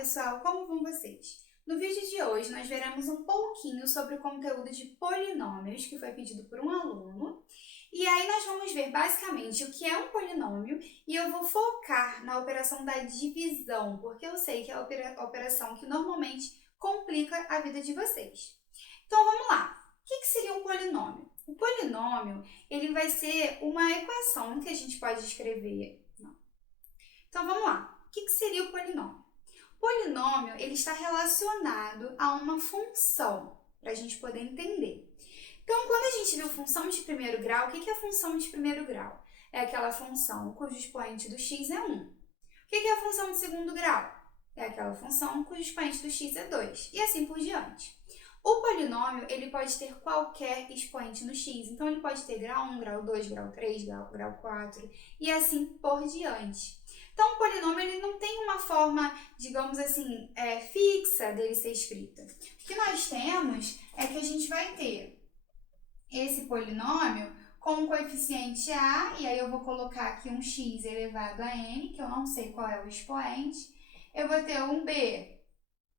pessoal, como vão vocês? No vídeo de hoje, nós veremos um pouquinho sobre o conteúdo de polinômios, que foi pedido por um aluno. E aí nós vamos ver basicamente o que é um polinômio e eu vou focar na operação da divisão, porque eu sei que é a operação que normalmente complica a vida de vocês. Então vamos lá. O que seria um polinômio? O polinômio, ele vai ser uma equação que a gente pode escrever. Então vamos lá. O que seria o polinômio? O polinômio, ele está relacionado a uma função, para a gente poder entender. Então, quando a gente viu função de primeiro grau, o que é a função de primeiro grau? É aquela função cujo expoente do x é 1. O que é a função de segundo grau? É aquela função cujo expoente do x é 2. E assim por diante. O polinômio, ele pode ter qualquer expoente no x. Então, ele pode ter grau 1, grau 2, grau 3, grau 4 e assim por diante. Então, o polinômio ele não tem uma forma, digamos assim, fixa dele ser escrita. O que nós temos é que a gente vai ter esse polinômio com um coeficiente a, e aí eu vou colocar aqui um x elevado a n, que eu não sei qual é o expoente. Eu vou ter um b,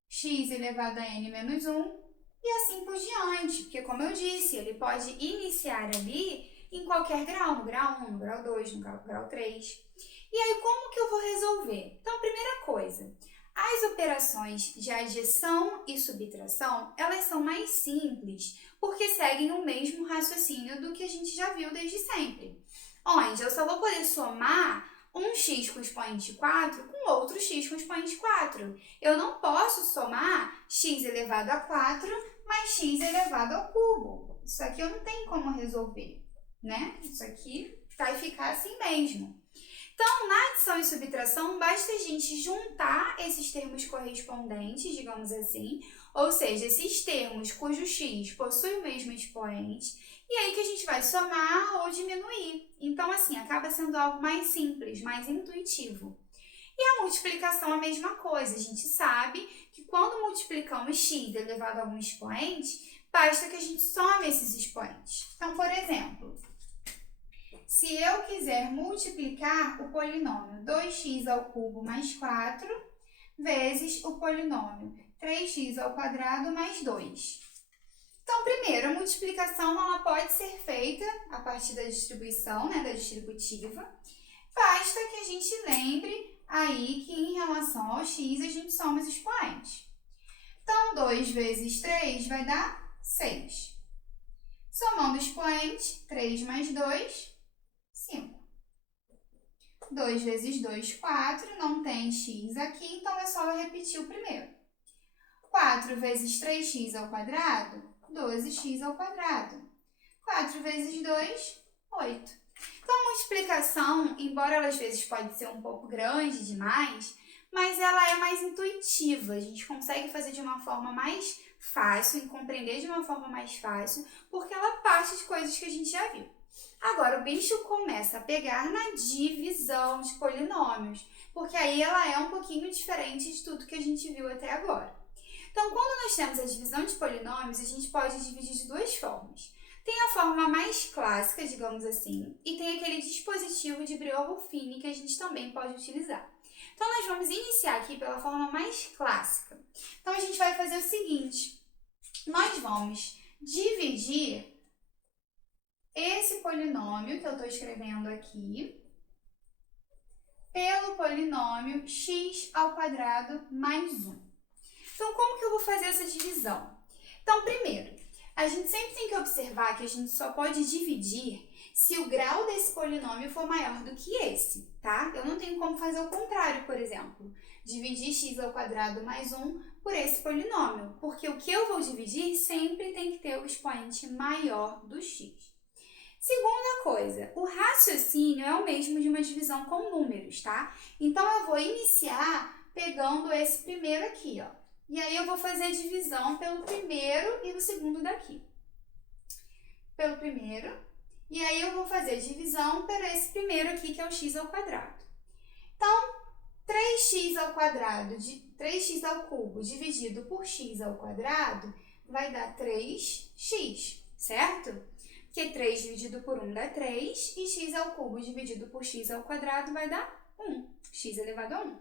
x elevado a n menos 1, e assim por diante, porque como eu disse, ele pode iniciar ali em qualquer grau, no grau 1, no grau 2, no grau 3. E aí, como que eu vou resolver? Então, primeira coisa, as operações de adição e subtração, elas são mais simples, porque seguem o mesmo raciocínio do que a gente já viu desde sempre. Onde eu só vou poder somar um x com expoente 4 com outro x com expoente 4. Eu não posso somar x elevado a 4 mais x elevado ao cubo. Isso aqui eu não tenho como resolver, né? Isso aqui vai ficar assim mesmo. Então, na adição e subtração, basta a gente juntar esses termos correspondentes, digamos assim, ou seja, esses termos cujo x possui o mesmo expoente, e aí que a gente vai somar ou diminuir. Então, assim, acaba sendo algo mais simples, mais intuitivo. E a multiplicação é a mesma coisa. A gente sabe que quando multiplicamos x elevado a algum expoente, basta que a gente some esses expoentes. Então, por exemplo, se eu quiser multiplicar o polinômio 2x ao cubo mais 4 vezes o polinômio 3x ao quadrado mais 2. Então, primeiro, a multiplicação ela pode ser feita a partir da distribuição, da distributiva. Basta que a gente lembre aí que em relação ao x a gente soma os expoentes. Então, 2 vezes 3 vai dar 6. Somando o expoente, 3 mais 2, 5. 2 vezes 2, 4. Não tem x aqui, então é só eu repetir o primeiro. 4 vezes 3x ao quadrado, 12x ao quadrado. 4 vezes 2, 8. Então, a multiplicação, embora ela às vezes pode ser um pouco grande demais, mas ela é mais intuitiva. A gente consegue fazer de uma forma mais fácil e compreender de uma forma mais fácil, porque ela parte de coisas que a gente já viu. Agora, o bicho começa a pegar na divisão de polinômios, porque aí ela é um pouquinho diferente de tudo que a gente viu até agora. Então, quando nós temos a divisão de polinômios, a gente pode dividir de duas formas. Tem a forma mais clássica, digamos assim, e tem aquele dispositivo de Briot-Ruffini que a gente também pode utilizar. Então, nós vamos iniciar aqui pela forma mais clássica. Então, a gente vai fazer o seguinte, nós vamos dividir esse polinômio que eu estou escrevendo aqui pelo polinômio x ao quadrado mais 1. Então, como que eu vou fazer essa divisão? Então, primeiro, a gente sempre tem que observar que a gente só pode dividir se o grau desse polinômio for maior do que esse, tá? Eu não tenho como fazer o contrário, por exemplo, dividir x ao quadrado mais 1 por esse polinômio, porque o que eu vou dividir sempre tem que ter o expoente maior do x. Segunda coisa, o raciocínio é o mesmo de uma divisão com números, tá? Então, eu vou iniciar pegando esse primeiro aqui, ó. E aí, eu vou fazer a divisão pelo primeiro e o segundo daqui. Pelo primeiro. E aí, eu vou fazer a divisão por esse primeiro aqui, que é o x ao quadrado. Então, 3x ao quadrado, 3x ao cubo dividido por x ao quadrado vai dar 3x, certo? Porque 3 dividido por 1 dá 3 e x ao cubo dividido por x ao quadrado vai dar 1, x elevado a 1.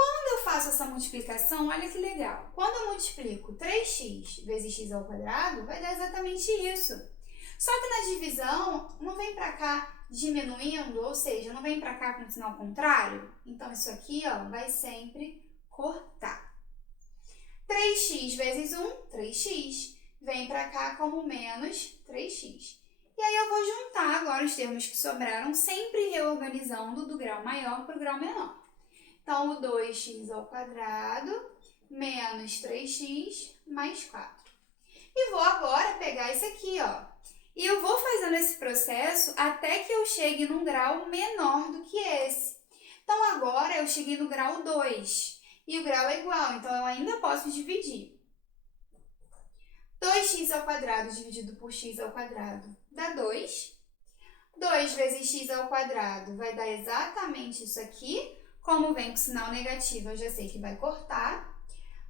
Quando eu faço essa multiplicação, olha que legal. Quando eu multiplico 3x vezes x ao quadrado, vai dar exatamente isso. Só que na divisão, não vem para cá diminuindo, ou seja, não vem para cá com o sinal contrário. Então, isso aqui ó, vai sempre cortar. 3x vezes 1, 3x. Vem para cá como menos 3x. E aí eu vou juntar agora os termos que sobraram, sempre reorganizando do grau maior para o grau menor. Então, o 2x ao quadrado menos 3x mais 4. E vou agora pegar esse aqui, ó. E eu vou fazendo esse processo até que eu chegue num grau menor do que esse. Então, agora eu cheguei no grau 2. E o grau é igual, então eu ainda posso dividir. 2x ao quadrado dividido por x ao quadrado dá 2. 2 vezes x ao quadrado vai dar exatamente isso aqui. Como vem com sinal negativo, eu já sei que vai cortar.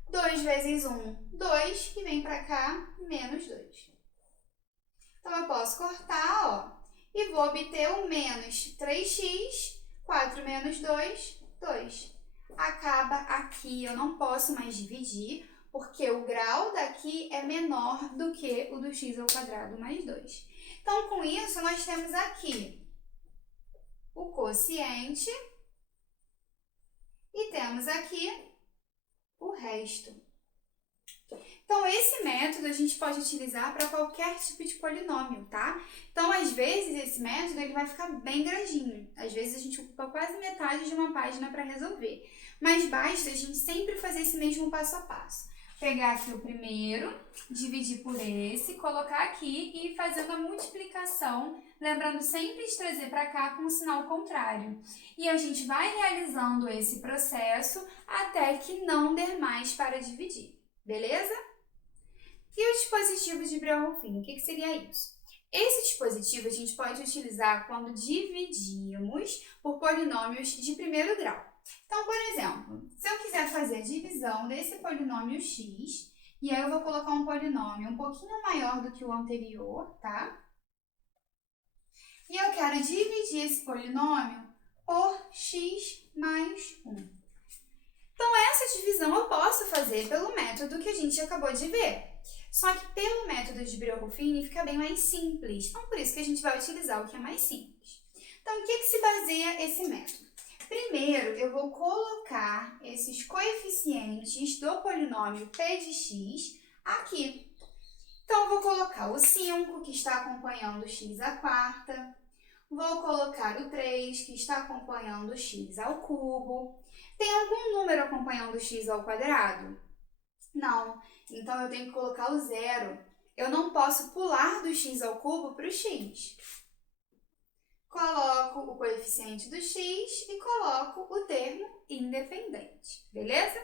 2 vezes 1, 2, que vem para cá, menos 2. Então, eu posso cortar, ó, e vou obter o menos 3x, 4 menos 2, 2. Acaba aqui, eu não posso mais dividir, porque o grau daqui é menor do que o do x ao quadrado mais 2. Então, com isso, nós temos aqui o quociente e temos aqui o resto. Então, esse método a gente pode utilizar para qualquer tipo de polinômio, tá? Então, às vezes, esse método ele vai ficar bem grandinho. Às vezes, a gente ocupa quase metade de uma página para resolver. Mas basta a gente sempre fazer esse mesmo passo a passo. Pegar aqui o primeiro, dividir por esse, colocar aqui e ir fazendo a multiplicação, lembrando sempre de trazer para cá com o sinal contrário. E a gente vai realizando esse processo até que não der mais para dividir, beleza? E o dispositivo de Breuer-Rufino, o que seria isso? Esse dispositivo a gente pode utilizar quando dividimos por polinômios de primeiro grau. Então, por exemplo, se eu quiser fazer a divisão desse polinômio x, e aí eu vou colocar um polinômio um pouquinho maior do que o anterior, tá? E eu quero dividir esse polinômio por x mais 1. Então, essa divisão eu posso fazer pelo método que a gente acabou de ver. Só que pelo método de Breuer-Rufino fica bem mais simples. Então, por isso que a gente vai utilizar o que é mais simples. Então, o que se baseia esse método? Primeiro, eu vou colocar esses coeficientes do polinômio p de x aqui. Então, eu vou colocar o 5, que está acompanhando x à quarta. Vou colocar o 3, que está acompanhando x ao cubo. Tem algum número acompanhando x ao quadrado? Não. Então, eu tenho que colocar o 0. Eu não posso pular do x ao cubo para o x. Coloco o coeficiente do x e coloco o termo independente, beleza?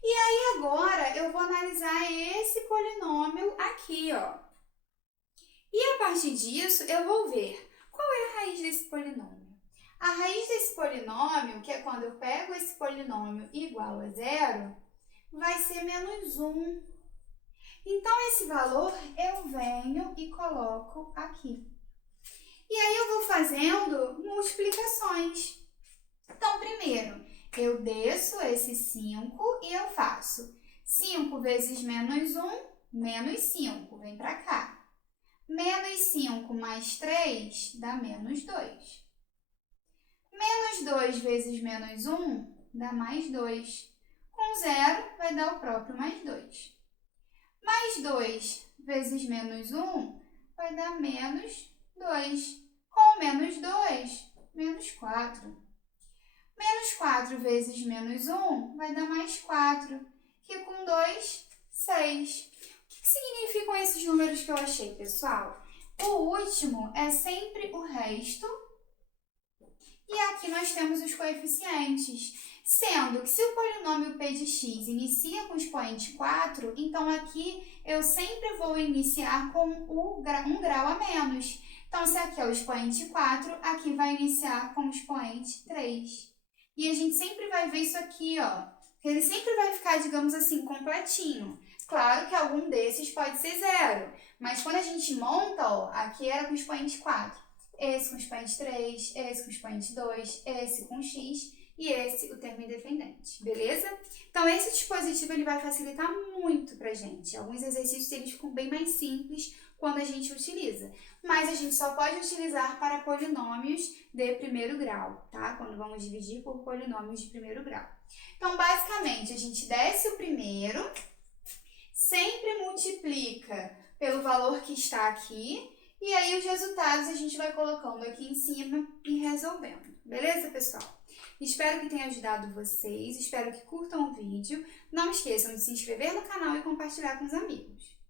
E aí, agora, eu vou analisar esse polinômio aqui, ó. E a partir disso, eu vou ver qual é a raiz desse polinômio. A raiz desse polinômio, que é quando eu pego esse polinômio igual a 0, vai ser menos 1. Então, esse valor eu venho e coloco aqui. E aí, eu vou fazendo multiplicações. Então, primeiro, eu desço esse 5 e eu faço 5 vezes menos 1, menos 5, vem para cá. Menos 5 mais 3 dá menos 2. Menos 2 vezes menos 1 dá mais 2. Com 0 vai dar o próprio mais 2. Mais 2 vezes menos 1 vai dar menos 2. Com menos 2, menos 4. Menos 4 vezes menos 1 vai dar mais 4, que com 2, 6. O que significam esses números que eu achei, pessoal? O último é sempre o resto, e aqui nós temos os coeficientes, sendo que se o polinômio p de x inicia com o expoente 4, então aqui eu sempre vou iniciar com um grau a menos. Então, se aqui é o expoente 4, aqui vai iniciar com o expoente 3. E a gente sempre vai ver isso aqui, ó. Ele sempre vai ficar, digamos assim, completinho. Claro que algum desses pode ser 0, mas quando a gente monta, ó, aqui era com expoente 4. Esse com expoente 3, esse com expoente 2, esse com x e esse o termo independente, beleza? Então, esse dispositivo ele vai facilitar muito pra gente. Alguns exercícios eles ficam bem mais simples quando a gente utiliza, mas a gente só pode utilizar para polinômios de primeiro grau, tá? Quando vamos dividir por polinômios de primeiro grau. Então, basicamente, a gente desce o primeiro, sempre multiplica pelo valor que está aqui, e aí os resultados a gente vai colocando aqui em cima e resolvendo. Beleza, pessoal? Espero que tenha ajudado vocês, espero que curtam o vídeo. Não esqueçam de se inscrever no canal e compartilhar com os amigos.